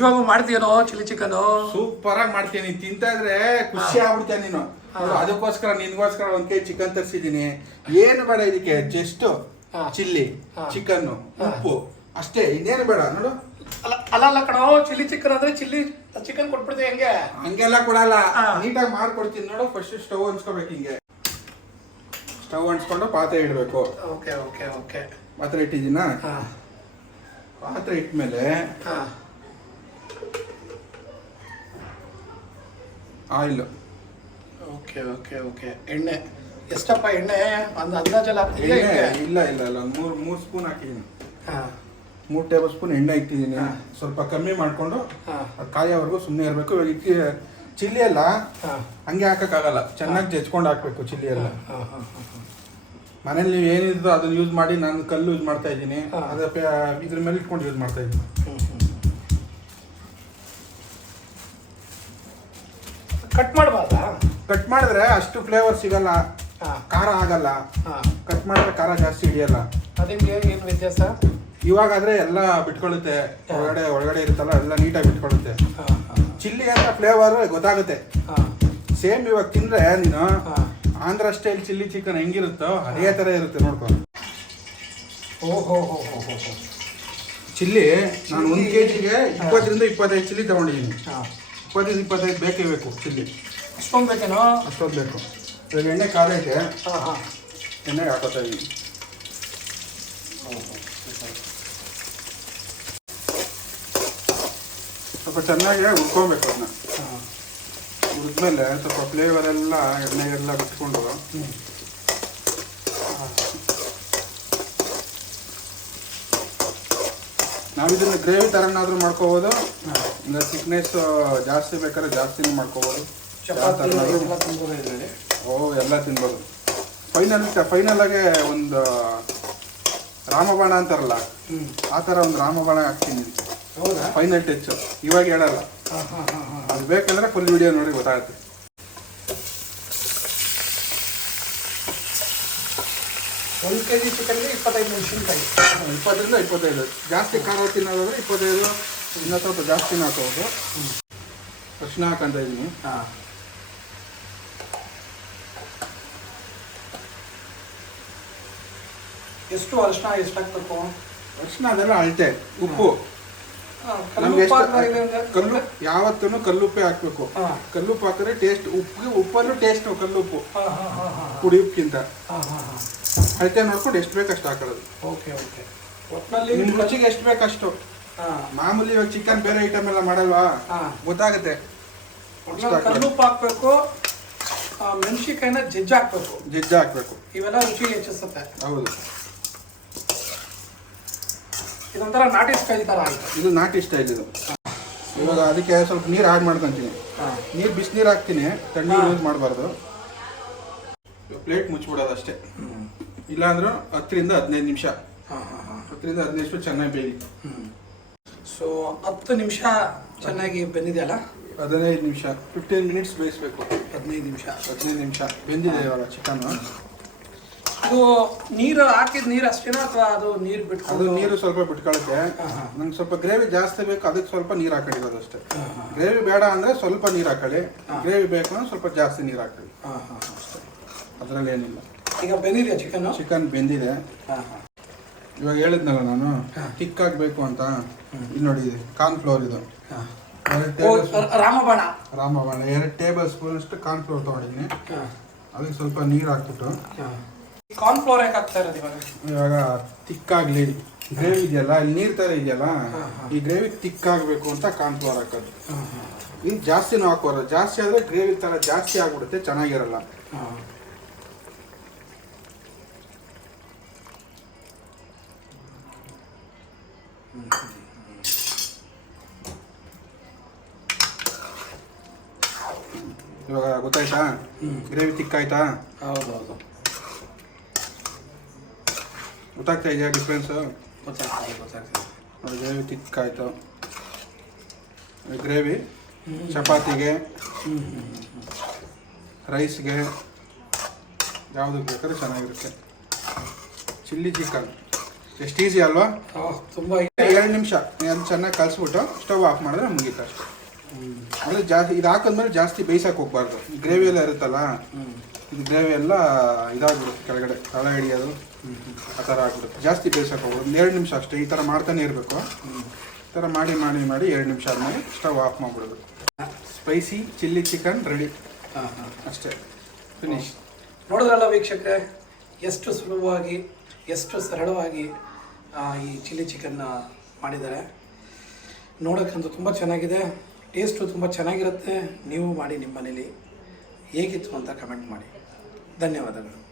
ಇವಾಗ ಮಾಡ್ತೀಯನೋ chilli chicken super ಆಗಿ ಮಾಡ್ತೀನಿ ತಿಂತಾ ಇದ್ರೆ ಖುಷಿ ಆಗ್ಬಿಡ್ತೀಯ ನೀನು. ನೋಡು, ಅದಕ್ಕೋಸ್ಕರ ನಿನ್ಗೋಸ್ಕರ ಒಂದ್ ಕೈ ಚಿಕನ್ ತರಿಸಿದೀನಿ. ಏನು ಬೇಡ ಇದಕ್ಕೆ ಜಸ್ಟ್ ಹಾ. ಚಿಲ್ಲಿ ಹಾ. ಚಿಕನ್ ಉಪ್ಪು. ಅಷ್ಟೇ ಇನ್ನೇನು ಬೇಡ ನೋಡು. ಅಲ್ಲ ಅಲ್ಲ ಕಣ ಕಣೋ ಚಿಲ್ಲಿ ಚಿಕನ್ ಅಂದ್ರೆ ಚಿಲ್ಲಿ ಚಿಕನ್ ಕೊಟ್ಬಿಡ್ತೀವಿ ಹೆಂಗೆ? ಹಂಗೆಲ್ಲ ಕೊಡಲ್ಲ. ಹಾ. ನೀಟಾಗಿ ಮಾಡ್ಕೊಡ್ತೀನಿ ನೋಡು ಫಸ್ಟ್ ಸ್ಟವ್ ಅನ್ಸ್ಕೋಬೇಕು ಹಿಂಗೆ. ಸ್ಟವ್ ಅನ್ಸ್ಕೊಂಡು ಪಾತ್ರೆ ಇಡಬೇಕು. Okay okay okay. ಪಾತ್ರೆ ಇಟ್ಟಿದ್ದೀನಾ? ಹಾ. ಪಾತ್ರೆ ಇಟ್ಮೇಲೆ ಹಾ. ಆಯಿಲ್. Okay okay okay. ಎಣ್ಣೆ. ಎಷ್ಟಪ್ಪ ಎಣ್ಣೆ? ಒಂದು ಅಂದಾಜಲ್ಲಿ ಹಾಕ್ತಿದ್ಯಾ ಎಣ್ಣೆ? ಇಲ್ಲ ಇಲ್ಲ ಇಲ್ಲ. ಒಂದು ಮೂರು ಮೂರು ಸ್ಪೂನ್ ಹಾಕಿದ್ದೀನಿ. ಹಾಂ. ಮೂರು ಟೇಬಲ್ ಸ್ಪೂನ್ ಎಣ್ಣೆ ಇಟ್ಟಿದ್ದೀನಿ. ಸ್ವಲ್ಪ ಕಮ್ಮಿ ಮಾಡಿಕೊಂಡು ಹಾಂ. ಅದು ಕಾಯೋವರೆಗೂ ಸುಮ್ಮನೆ ಇರಬೇಕು. ಇವಾಗ ಇಕ್ಕಿ ಚಿಲ್ಲಿ ಎಲ್ಲ ಹಾ. ಹಂಗೆ ಹಾಕೋಕ್ಕಾಗಲ್ಲ. ಚೆನ್ನಾಗಿ ಜಜ್ಕೊಂಡು ಹಾಕಬೇಕು ಚಿಲ್ಲಿ ಎಲ್ಲ. ಹಾಂ ಹಾಂ ಹಾಂ ಮನೇಲಿ ನೀವು ಏನಿದ್ರು ಅದನ್ನ ಯೂಸ್ ಮಾಡಿ ನಾನು ಕಲ್ಲು ಯೂಸ್ ಮಾಡ್ತಾ ಇದ್ದೀನಿ. ಹಾ. ಅದೇ ಇದ್ರ ಮೇಲೆ ಇಟ್ಕೊಂಡು ಯೂಸ್ ಮಾಡ್ತಾ ಇದ್ದೀನಿ. ಕಟ್ ಮಾಡಬಾರ್ದ? ಕಟ್ ಮಾಡಿದ್ರೆ ಅಷ್ಟು ಫ್ಲೇವರ್ ಸಿಗಲ್ಲ. ಖಾರ ಆಗಲ್ಲ. ಹಾ. ಕಟ್ ಮಾಡಿದ್ರೆ ಖಾರ ಜಾಸ್ತಿ ಹಿಡಿಯಲ್ಲ. ಅದಕ್ಕೆ ಏನು ವ್ಯತ್ಯಾಸ? ಇವಾಗಾದ್ರೆ ಎಲ್ಲ ಬಿಟ್ಕೊಳ್ಳುತ್ತೆ. ಒಳಗಡೆ ಒಳಗಡೆ ಇರುತ್ತಲ್ಲ ಎಲ್ಲ ನೀಟಾಗಿ ಬಿಟ್ಕೊಳ್ಳುತ್ತೆ. ಚಿಲ್ಲಿ ಅಂತ ಫ್ಲೇವರ್ ಗೊತ್ತಾಗುತ್ತೆ. ಹಾ. ಸೇಮ್ ಇವಾಗ ತಿಂದ್ರೆ ನೀನು ಆಂಧ್ರ ಸ್ಟೈಲ್ ಚಿಲ್ಲಿ ಚಿಕನ್ ಹೆಂಗಿರುತ್ತೋ ಅದೇ ತರ ಇರುತ್ತೆ ನೋಡ್ಕೊ. ಓ ಹೋ ಹೋ ಹೋ ಹೋ ಹೋ. ಚಿಲ್ಲಿ ನಾನು ಒಂದು ಕೆ ಜಿಗೆ ಇಪ್ಪತ್ತರಿಂದ ಇಪ್ಪತ್ತೈದು ಚಿಲ್ಲಿ ತಗೊಂಡಿದ್ದೀನಿ. ಹಾ. ಇಪ್ಪತ್ತೈದು ಇಪ್ಪತ್ತೈದು ಬೇಕೇ ಬೇಕು ಚಿಲ್ಲಿ. ಅಷ್ಟೊಂದು ಬೇಕೇನೋ? ಅಷ್ಟೊಂದು ಬೇಕು. ಇವಾಗ ಎಣ್ಣೆ ಖಾರ ಐತೆ. ಹಾ ಹಾ. ಎಣ್ಣೆ ಹಾಕೋತಾ ಇದ್ದೀನಿ ಸ್ವಲ್ಪ ಚೆನ್ನಾಗಿ ಹುರ್ಕೊಬೇಕು ಅದನ್ನ. ಹಾ. ಹುರಿದ್ಮೇಲೆ ಸ್ವಲ್ಪ ಫ್ಲೇವರ್ ಎಲ್ಲ ಎಣ್ಣೆಗೆಲ್ಲ ಬಿಟ್ಕೊಂಡು ನಾವು ಇದನ್ನು ಗ್ರೇವಿ ಥರನಾದರೂ ಮಾಡ್ಕೋಬೋದು. ಇಲ್ಲ ಥಿಕ್ನೆಸ್ ಜಾಸ್ತಿ ಬೇಕಾದ್ರೆ ಜಾಸ್ತಿನೂ ಮಾಡ್ಕೋಬೋದು. ಓ ಎಲ್ಲ ತಿನ್ಬೋದು. ಫೈನಲ್ ಫೈನಲಾಗೆ ಆಗಿ ಒಂದು ರಾಮಬಾಣ ಅಂತಾರಲ್ಲ ಹ್ಞೂ ಆ ಥರ ಒಂದು ರಾಮಬಾಣ ಹಾಕ್ತೀನಿ ಫೈನಲ್ ಟಚ್ ಇವಾಗ ಹೇಳಲ್ಲ. ಅದು ಬೇಕಂದ್ರೆ ಫುಲ್ ವಿಡಿಯೋ ನೋಡಿ ಗೊತ್ತಾಗುತ್ತೆ. ಒಂದು ಕೆ ಜಿ ಚಿಕನ್ಗೆ ಇಪ್ಪತ್ತೈದು ಮೆಣಸಿನ್ಕಾಯಿ ಇಪ್ಪತ್ತರಿಂದ ಇಪ್ಪತ್ತೈದು. ಜಾಸ್ತಿ ಖಾರ ತಿನ್ನೋದಾದ್ರೆ ಇಪ್ಪತ್ತೈದು ಇನ್ನೊಂದು ಸ್ವಲ್ಪ ಜಾಸ್ತಿ ಹಾಕೋದು ಅರ್ಶಿನ ಹಾಕಂತ ಇದ್ದೀನಿ. ಹಾಂ. ಎಷ್ಟು ಅರಿಶಿನ ಎಷ್ಟು ಹಾಕ್ಬೇಕು? ಅರ್ಶಿನ ಅದೆಲ್ಲ ಅಳತೆ ಉಪ್ಪು. ನಮ್ಗೆ ಕಲ್ಲು ಯಾವತ್ತೂ ಕಲ್ಲುಪ್ಪೆ ಹಾಕ್ಬೇಕು. ಕಲ್ಲುಪ್ಪು ಹಾಕಿದ್ರೆ ಟೇಸ್ಟ್ ಉಪ್ಪು ಉಪ್ಪಲ್ಲೂ ಟೇಸ್ಟ್ ಕಲ್ಲುಪ್ಪು. ಪುಡಿ ಉಪ್ಪಿಗಿಂತ. ಹಾ. ಅಳತೆ ನೋಡ್ಕೊಂಡು ಎಷ್ಟು ಬೇಕು ಅಷ್ಟು ಹಾಕೊಳ್ಳೋದು. Okay okay. ಒಟ್ಟಿನಲ್ಲಿ ನಿಮ್ಮ ರುಚಿಗೆ ಎಷ್ಟು ಬೇಕು ಅಷ್ಟು. ಹಾ. ಮಾಮೂಲಿ ಇವಾಗ ಚಿಕನ್ ಬೇರೆ ಐಟಮ್ ಎಲ್ಲ ಮಾಡಲ್ವಾ? ಹಾ. ಗೊತ್ತಾಗುತ್ತೆ. ಕಲ್ಲುಪ್ಪು ಹಾಕ್ಬೇಕು ಮೆಣಸಿನ್ಕಾಯಿನ ಜಜ್ಜ ಹಾಕ್ಬೇಕು. ಜಜ್ಜ ಹಾಕ್ಬೇಕು. ಇವೆಲ್ಲ ರುಚಿ ಹೆಚ್ಚಿಸುತ್ತೆ. ಹೌದು. ಇದೊಂಥರ ನಾಟಿ ಸ್ಟೈಲ್ ಥರ ಇದು ನಾಟಿ ಸ್ಟೈಲ್ ಇದು. ಇವಾಗ ಅದಕ್ಕೆ ಸ್ವಲ್ಪ ನೀರು ಆಡ್ ಮಾಡ್ಕೊಂತೀನಿ. ಹಾಂ. ನೀರು ಬಿಸಿನೀರು ಹಾಕ್ತೀನಿ ತಣ್ಣೀರು ಯೂಸ್ ಮಾಡಬಾರ್ದು. ಪ್ಲೇಟ್ ಮುಚ್ಚಿಬಿಡೋದು ಅಷ್ಟೇ. ಇಲ್ಲಾಂದ್ರೆ ಹತ್ತರಿಂದ ಹದಿನೈದು ನಿಮಿಷ. ಹಾಂ ಹಾಂ ಹಾಂ. ಹತ್ತರಿಂದ ಹದಿನೈದು ನಿಮಿಷ ಚೆನ್ನಾಗಿ ಬೇಯಿ ಸೊ ಹತ್ತು ನಿಮಿಷ ಚೆನ್ನಾಗಿ ಬೆಂದಿದೆಯಲ್ಲ ಹದಿನೈದು ನಿಮಿಷ. ಫಿಫ್ಟೀನ್ ಮಿನಿಟ್ಸ್ ಬೇಯಿಸ್ಬೇಕು. ಹದಿನೈದು ನಿಮಿಷ. ಹದಿನೈದು ನಿಮಿಷ. ಬೆಂದಿದೆ ಇವಾಗ ಚಿಕನ್. ಅದು ನೀರು ಹಾಕಿದ ನೀರು ಅಷ್ಟೇನಾ ಅಥವಾ ಅದು ನೀರು ಅದು ಬಿಟ್ಕೊಂಡು ನೀರು ಸ್ವಲ್ಪ ಬಿಟ್ಕೊಳ್ಳುತ್ತೆ. ನಂಗೆ ಸ್ವಲ್ಪ ಗ್ರೇವಿ ಜಾಸ್ತಿ ಬೇಕು ಅದಕ್ಕೆ ಸ್ವಲ್ಪ ನೀರು ಹಾಕೊಂಡಿರೋದು ಅಷ್ಟೇ. ಗ್ರೇವಿ ಬೇಡ ಅಂದರೆ ಸ್ವಲ್ಪ ನೀರು ಹಾಕೊಳ್ಳಿ ಗ್ರೇವಿ ಬೇಕು ಅಂದ್ರೆ ಸ್ವಲ್ಪ ಜಾಸ್ತಿ ನೀರು ಹಾಕೊಳ್ಳಿ ಹಾಂ ಹಾಂ ಅಷ್ಟೇ. ಅದರಲ್ಲಿ ಏನಿಲ್ಲ. ಈಗ ಬೆಂದಿದೆ ಚಿಕನ್ ಚಿಕನ್ ಬೆಂದಿದೆ. ಹಾಂ ಹಾಂ. ಇವಾಗ ಹೇಳಿದ್ನಲ್ಲ ನಾನು ಕಿಕ್ ಟಿಕ್ ಆಗಬೇಕು ಅಂತ. ಇಲ್ಲಿ ನೋಡಿ ಇದು ಕಾರ್ನ್ ಫ್ಲೋರ್ ಇದು. ಹಾಂ. ಎರಡು ಓ ಟೇಬಲ್ ರಾಮಬಾಣ. ರಾಮಬಾಣ ಎರಡು ಟೇಬಲ್ ಸ್ಪೂನ್ ಅಷ್ಟು ಕಾರ್ನ್ ಫ್ಲೋರ್ ತಗೊಂಡಿದ್ದೀನಿ ಅದಕ್ಕೆ ಸ್ವಲ್ಪ ನೀರು ಹಾಕ್ಬಿಟ್ಟು ಕಾರ್ನ್ ಫ್ಲೋರ್ ಯಾಕೆ ಹಾಕ್ತಾ ಇರೋದು ಇವಾಗ? ಇವಾಗ ತಿಕ್ಕಾಗ್ಲಿ ಗ್ರೇವಿ ಇದೆಯಲ್ಲ ಇಲ್ಲಿ ನೀರು ಥರ ಇದೆಯಲ್ಲ. ಈ ಗ್ರೇವಿ ತಿಕ್ಕಾಗಬೇಕು ಅಂತ ಕಾರ್ನ್ ಫ್ಲೋರ್ ಹಾಕೋದು ಇದು ಜಾಸ್ತಿನೂ ಹಾಕೋರ ಜಾಸ್ತಿ ಆದರೆ ಗ್ರೇವಿ ಥರ ಜಾಸ್ತಿ ಆಗ್ಬಿಡುತ್ತೆ ಚೆನ್ನಾಗಿರಲ್ಲ. ಇವಾಗ ಗೊತ್ತಾಯ್ತಾ? ಗ್ರೇವಿ ತಿಕ್ಕಾಯ್ತಾ? ಹೌದು ಹೌದು ಗೊತ್ತಾಗ್ತಾ ಇದೆಯಾ ಡಿಫ್ರೆನ್ಸು ಗೊತ್ತಾಗ್ತದೆ ಗೊತ್ತಾಗ್ತದೆ ನೋಡಿ ಗ್ರೇವಿ ತಿಕ್ಕಾಯ್ತು ಗ್ರೇವಿ ಚಪಾತಿಗೆ ಹ್ಞೂ ಹ್ಞೂ ರೈಸ್ಗೆ ಯಾವುದಕ್ಕೆ ಬೇಕಾದ್ರೆ ಚೆನ್ನಾಗಿರುತ್ತೆ. ಚಿಲ್ಲಿ ಚಿಕನ್ ಎಷ್ಟು ಈಸಿ ಅಲ್ವಾ? ತುಂಬ ಎರಡು ನಿಮಿಷ. ಅದು ಚೆನ್ನಾಗಿ ಕಲಿಸ್ಬಿಟ್ಟು ಸ್ಟವ್ ಆಫ್ ಮಾಡಿದ್ರೆ ಮುಗೀತು ಅಷ್ಟೇ. ಅಂದರೆ ಜಾಸ್ತಿ ಇದು ಹಾಕಿದ್ಮೇಲೆ ಜಾಸ್ತಿ ಬೇಯಿಸಕ್ಕೆ ಹೋಗ್ಬಾರ್ದು. ಗ್ರೇವಿ ಎಲ್ಲ ಇರುತ್ತಲ್ಲ? ಇದು ಬೇವೆ ಎಲ್ಲ ಇದಾಗ್ಬಿಡುತ್ತೆ ಕೆಳಗಡೆ ತಳ ಹಿಡಿಯೋದು ಆ ಥರ ಆಗ್ಬಿಡುತ್ತೆ. ಜಾಸ್ತಿ ಬೇಯಿಸೋಕೆ ಒಂದು ಎರಡು ನಿಮಿಷ ಅಷ್ಟೇ. ಈ ಥರ ಮಾಡ್ತಾನೆ ಇರಬೇಕು. ಈ ಥರ ಮಾಡಿ ಮಾಡಿ ಮಾಡಿ ಎರಡು ನಿಮಿಷ ಆದಮೇಲೆ stove off ಮಾಡಿಬಿಡೋದು. Spicy chilli chicken ready. ಹಾಂ ಹಾಂ. ಅಷ್ಟೇ. ಫಿನಿಶ್ ನೋಡಿದ್ರಲ್ಲ ವೀಕ್ಷಕರೇ ಎಷ್ಟು ಸುಲಭವಾಗಿ ಎಷ್ಟು ಸರಳವಾಗಿ ಈ ಚಿಲ್ಲಿ ಚಿಕನ್ನ ಮಾಡಿದ್ದಾರೆ. ನೋಡೋಕ್ಕಂತೂ ತುಂಬ ಚೆನ್ನಾಗಿದೆ. ಟೇಸ್ಟು ತುಂಬ ಚೆನ್ನಾಗಿರುತ್ತೆ. ನೀವು ಮಾಡಿ ನಿಮ್ಮ ಮನೇಲಿ ಹೇಗಿತ್ತು ಅಂತ ಕಮೆಂಟ್ ಮಾಡಿ. ಧನ್ಯವಾದಗಳು.